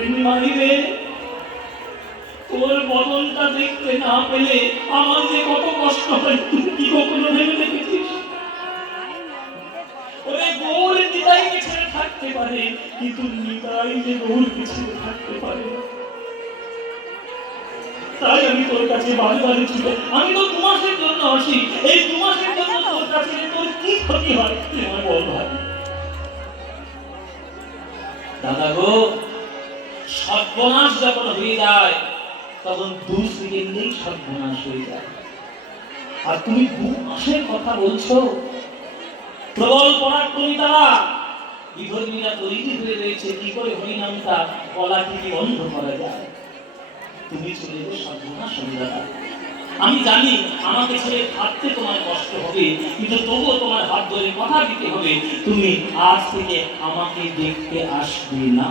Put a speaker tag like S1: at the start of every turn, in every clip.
S1: করিনি তোর বদলটা দেখতে না পেলে আমার যে কত কষ্ট হয়, তুই কি কখনো ভেবে দেখেছিস? তাই আমি তোর কাছে বারে আমি তো দু মাসের জন্য এই দু মাসের জন্য তোর কাছে তোর কি ক্ষতি দাদা গো সর্বনাশ যখন হয়ে যায়, তখন দু সেকেন্ডেই সর্বনাশ হয়ে যায়। আর তুমি দু মাসের কথা বলছো প্রবল পরাক্রমী তারা বিধর্মীরা তৈরি হয়ে রয়েছে, কি করে বন্ধ করা যায়? তুমি চলে সর্বনাশ হয়ে আমি জানি আমাকে ছেড়ে থাকতে তোমার কষ্ট হবে, কিন্তু তবুও তোমার হাত ধরে কথা দিতে হবে, তুমি আজ থেকে আমাকে দেখতে আসবে না।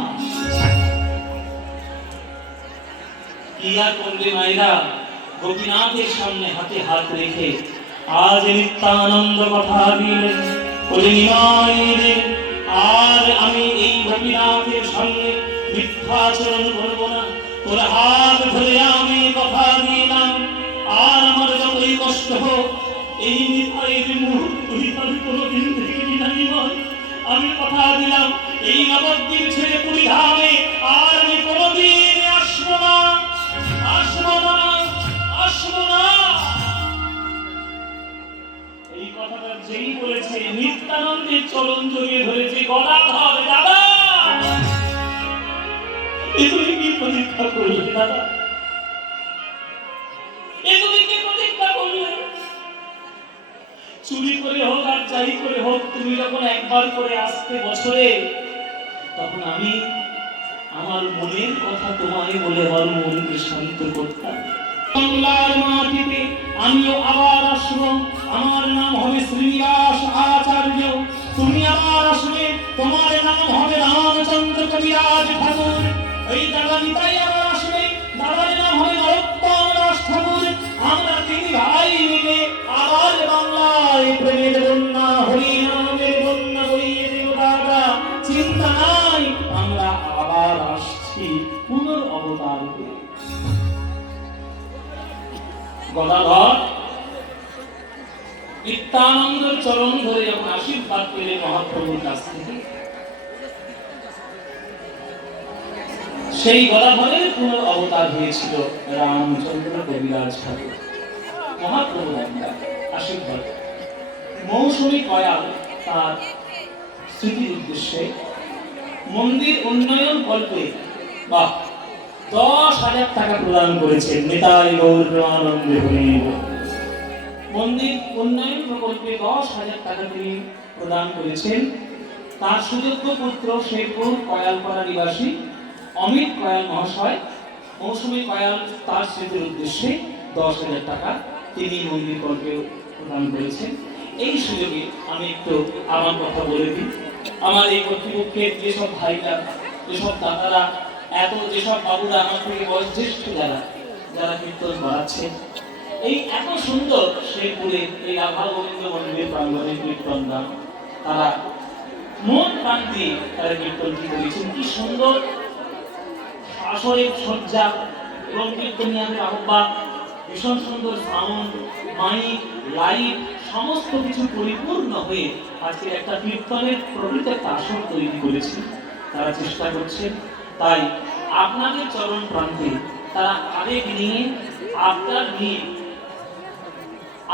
S1: কি আর করবে মায়েরা গোপীনাথের সামনে হাতে হাত রেখে আজ নিত্যানন্দ কথা আর আমি এই গোপীনাথের সামনে মিথ্যাচরণ করব না। তোর হাত ধরে আমি কথা দিলাম। আর আমার যতই কষ্ট হোক, এই নিতাইয়ের মুহূর্তই আমি কোনোদিন থেকে আমি কথা দিলাম, এই নবদ্বীপ ছেড়ে পুরী ধামে আর চুরি করে হোক আর করে হোক, তুমি যখন একবার করে আসতে বছরে, তখন আমি আমার মনের কথা তোমায় বলে আমার মনকে শান্ত করতাম। বাংলার মাটিতে আমিও আবার আসব। আমার নাম হবে শ্রীনিবাস আচার্য। তুমি আবার আসবে তোমার নাম হবে রামচন্দ্র কবিরাজ ঠাকুর। এই দাদা নিতাই আবার আসবে। দাদার নাম হবে নরোত্তম দাস ঠাকুর। আমরা তিন ভাই মিলে আবার বাংলায় প্রেমের বন্যা হরি বন্যা বইয়ে দেব দাদা চিন্তা নাই, আমরা আবার আসছি পুনর অবতার গদাধর, নিত্যানন্দের চরণ ধরে আশীর্বাদ পেলে মহাপ্রভুর কাছ থেকে। সেই গদাধরের পুনর অবতার হয়েছিল রামচন্দ্র কবিরাজ ঠাকুর। মহাপ্রভু একবার আশীর্বাদ। মৌসুমী কয়াল তার স্মৃতির উদ্দেশ্যে মন্দির উন্নয়ন কল্পে বা দশ হাজার টাকা প্রদান করেছেন নেতাই গৌর আনন্দে হরিব মন্দির উন্নয়ন প্রকল্পে দশ হাজার টাকা তিনি প্রদান করেছেন। তার সুযোগ্য পুত্র শেরপুর কয়ালপাড়া নিবাসী অমিত কয়াল মহাশয়। মৌসুমী কয়াল তার স্মৃতির উদ্দেশ্যে দশ হাজার টাকা তিনি মন্দির কল্পে প্রদান করেছেন। এই সুযোগে আমি একটু আমার কথা বলে দিই। আমার এই কর্তৃপক্ষের যেসব ভাইরা, যেসব দাদারা, এত যেসব বাবুরা আমার থেকে বয়োজ্যেষ্ঠ যারা যারা কীর্তন বাড়াচ্ছেন এই এত সুন্দর শেরপুরে এই আভা গোবিন্দ মন্দির প্রাঙ্গণে কীর্তন গান। তারা মন প্রাণ দিয়ে তারা কীর্তনটি করেছেন কি সুন্দর আসরের সজ্জা, এবং কীর্তনিয়াদের আহ্বান, ভীষণ সুন্দর সাউন্ড মাইক লাইট সমস্ত কিছু পরিপূর্ণ হয়ে আজকে একটা কীর্তনের প্রকৃত একটা আসর তৈরি করেছে। তারা চেষ্টা করছেন তাই আপনাদের চরণ প্রান্তে তারা আবেগ নিয়ে, আপনার নিয়ে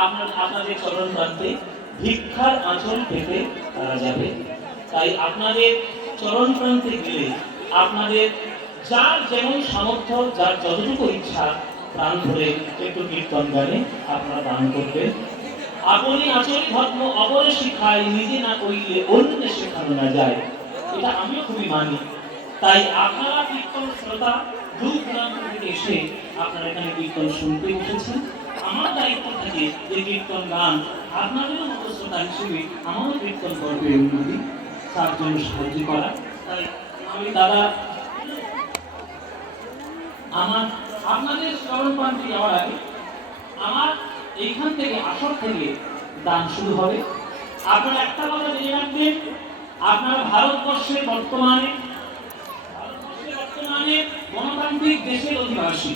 S1: আপনার আপনাদের চরণ প্রান্তে ভিক্ষার আঁচল পেতে তারা যাবে। তাই আপনাদের চরণ প্রান্তে গেলে আপনাদের যার যেমন সামর্থ্য, যার যতটুকু ইচ্ছা প্রাণ ধরে একটু কীর্তন গানে আপনারা দান করবেন। আপনি আচল ধর্ম অপরে শিখায়, নিজে না করিলে অন্য শেখানো না যায়। এটা আমিও খুবই মানি। তাই আপনারা কীর্তন শ্রোতা দূর দূরান্ত থেকে এসে আপনারা এখানে কীর্তন শুনতে বসেছেন আমার দায়িত্ব থাকে যে কীর্তন গান। আপনাদেরও মতো শ্রোতা হিসেবে আমারও কীর্তন করবে উন্নতি তার জন্য সাহায্য করা। তাই আমি দাদা, আমার, আপনাদের স্মরণ প্রান্তে যাওয়ার আগে আমার এইখান থেকে আসর থেকে দান শুরু হবে। আপনারা একটা কথা জেনে রাখবেন, আপনারা ভারতবর্ষে বর্তমানে ভারতবর্ষে বর্তমানে গণতান্ত্রিক দেশের অধিবাসী।